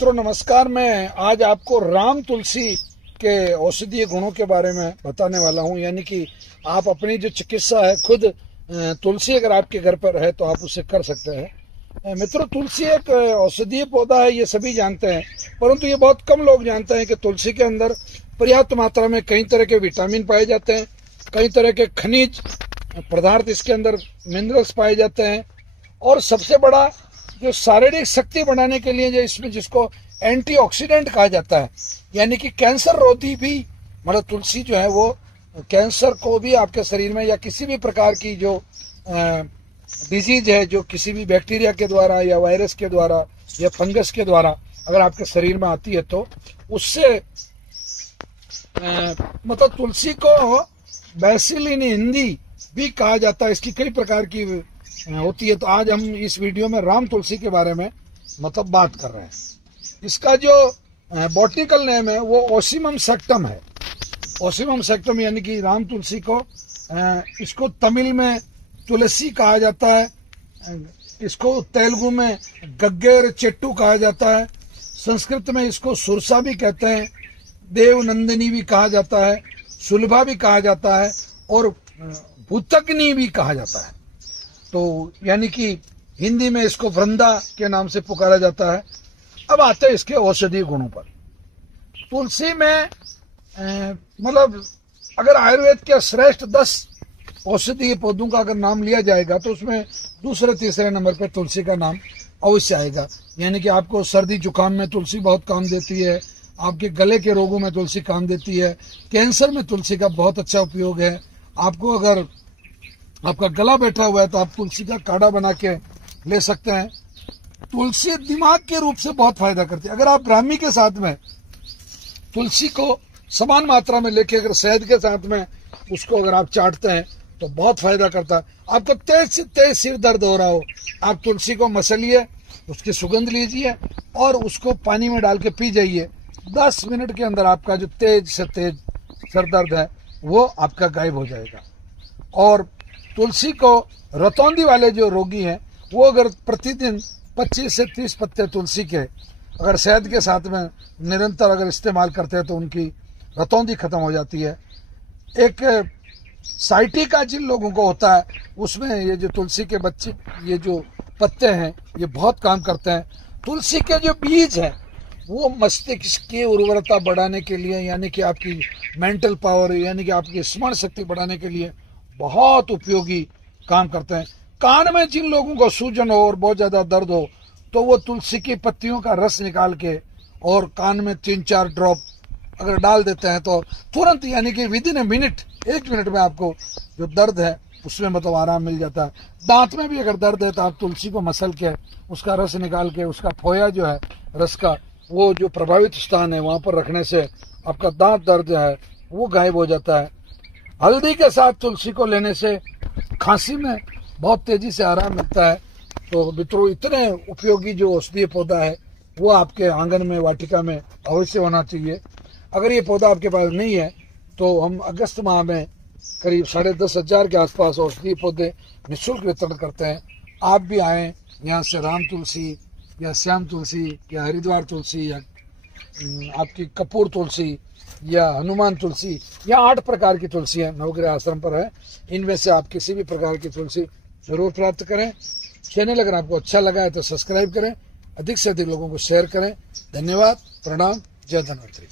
मित्रों नमस्कार। मैं आज आपको राम तुलसी के औषधीय गुणों के बारे में बताने वाला हूं। यानी कि आप अपनी जो चिकित्सा है खुद तुलसी अगर आपके घर पर है तो आप उसे कर सकते हैं। मित्रों, तुलसी एक औषधीय पौधा है, ये सभी जानते हैं, परंतु ये बहुत कम लोग जानते हैं कि तुलसी के अंदर पर्याप्त मात्रा में कई तरह के विटामिन पाए जाते हैं, कई तरह के खनिज पदार्थ इसके अंदर मिनरल्स पाए जाते हैं, और सबसे बड़ा जो शारीरिक शक्ति बढ़ाने के लिए जो इसमें जिसको एंटीऑक्सीडेंट कहा जाता है, यानी कि कैंसर रोधी भी, मतलब तुलसी जो है वो कैंसर को भी आपके शरीर में या किसी भी प्रकार की जो डिजीज है, जो किसी भी बैक्टीरिया के द्वारा या वायरस के द्वारा या फंगस के द्वारा अगर आपके शरीर में आती है तो उससे मतलब तुलसी को बेसिलिन हिंदी भी कहा जाता है। इसकी कई प्रकार की होती है। तो आज हम इस वीडियो में राम तुलसी के बारे में मतलब बात कर रहे हैं। इसका जो बॉटनिकल नेम है वो ओसिमम सेक्टम है। ओसिमम सेक्टम यानी कि राम तुलसी को इसको तमिल में तुलसी कहा जाता है, इसको तेलुगु में गग्गेर चेट्टू कहा जाता है, संस्कृत में इसको सुरसा भी कहते हैं, देवनंदिनी भी कहा जाता है, सुलभा भी कहा जाता है और भूतग्नि भी कहा जाता है। तो यानी कि हिंदी में इसको वृंदा के नाम से पुकारा जाता है। अब आते हैं इसके औषधीय गुणों पर। तुलसी में मतलब अगर आयुर्वेद के श्रेष्ठ 10 औषधीय पौधों का अगर नाम लिया जाएगा तो उसमें दूसरे तीसरे नंबर पर तुलसी का नाम अवश्य आएगा। यानी कि आपको सर्दी जुकाम में तुलसी बहुत काम देती है, आपके गले के रोगों में तुलसी काम देती है, कैंसर में तुलसी का बहुत अच्छा उपयोग है। आपको अगर आपका गला बैठा हुआ है तो आप तुलसी का काढ़ा बना के ले सकते हैं। तुलसी दिमाग के रूप से बहुत फायदा करती है। अगर आप ब्राह्मी के साथ में तुलसी को समान मात्रा में लेके अगर शहद के साथ में उसको अगर आप चाटते हैं तो बहुत फायदा करता है। आपको तेज से तेज सिर दर्द हो रहा हो, आप तुलसी को मसलिए, उसकी सुगंध लीजिए और उसको पानी में डाल के पी जाइए। 10 मिनट के अंदर आपका जो तेज से तेज सर दर्द है वो आपका गायब हो जाएगा। और तुलसी को रतौंधी वाले जो रोगी हैं वो अगर प्रतिदिन 25 से 30 पत्ते तुलसी के अगर शहद के साथ में निरंतर अगर इस्तेमाल करते हैं तो उनकी रतौंधी खत्म हो जाती है। एक साइटिका जिन लोगों को होता है उसमें ये जो तुलसी के बच्चे ये जो पत्ते हैं ये बहुत काम करते हैं। तुलसी के जो बीज हैं वो मस्तिष्क की उर्वरता बढ़ाने के लिए, यानी कि आपकी मेंटल पावर, यानी कि आपकी स्मरण शक्ति बढ़ाने के लिए बहुत उपयोगी काम करते हैं। कान में जिन लोगों को सूजन हो और बहुत ज्यादा दर्द हो तो वो तुलसी की पत्तियों का रस निकाल के और कान में 3-4 ड्रॉप अगर डाल देते हैं तो तुरंत, यानी कि विदिन ए मिनट, 1 मिनट में आपको जो दर्द है उसमें मतलब आराम मिल जाता है। दांत में भी अगर दर्द है तो आप तुलसी को मसल के उसका रस निकाल के उसका फोया जो है रस का, वो जो प्रभावित स्थान है वहां पर रखने से आपका दांत दर्द जो है वो गायब हो जाता है। हल्दी के साथ तुलसी को लेने से खांसी में बहुत तेजी से आराम मिलता है। तो मित्रों, इतने उपयोगी जो औषधीय पौधा है वो आपके आंगन में, वाटिका में अवश्य होना चाहिए। अगर ये पौधा आपके पास नहीं है तो हम अगस्त माह में करीब 10,500 के आसपास औषधीय पौधे निःशुल्क वितरण करते हैं। आप भी आए, यहाँ से राम तुलसी या श्याम तुलसी या हरिद्वार तुलसी या आपकी कपूर तुलसी या हनुमान तुलसी या 8 प्रकार की तुलसी है, नवग्रह आश्रम पर है। इनमें से आप किसी भी प्रकार की तुलसी जरूर प्राप्त करें। चैनल अगर आपको अच्छा लगा है तो सब्सक्राइब करें, अधिक से अधिक लोगों को शेयर करें। धन्यवाद, प्रणाम, जय धन्वंतरी।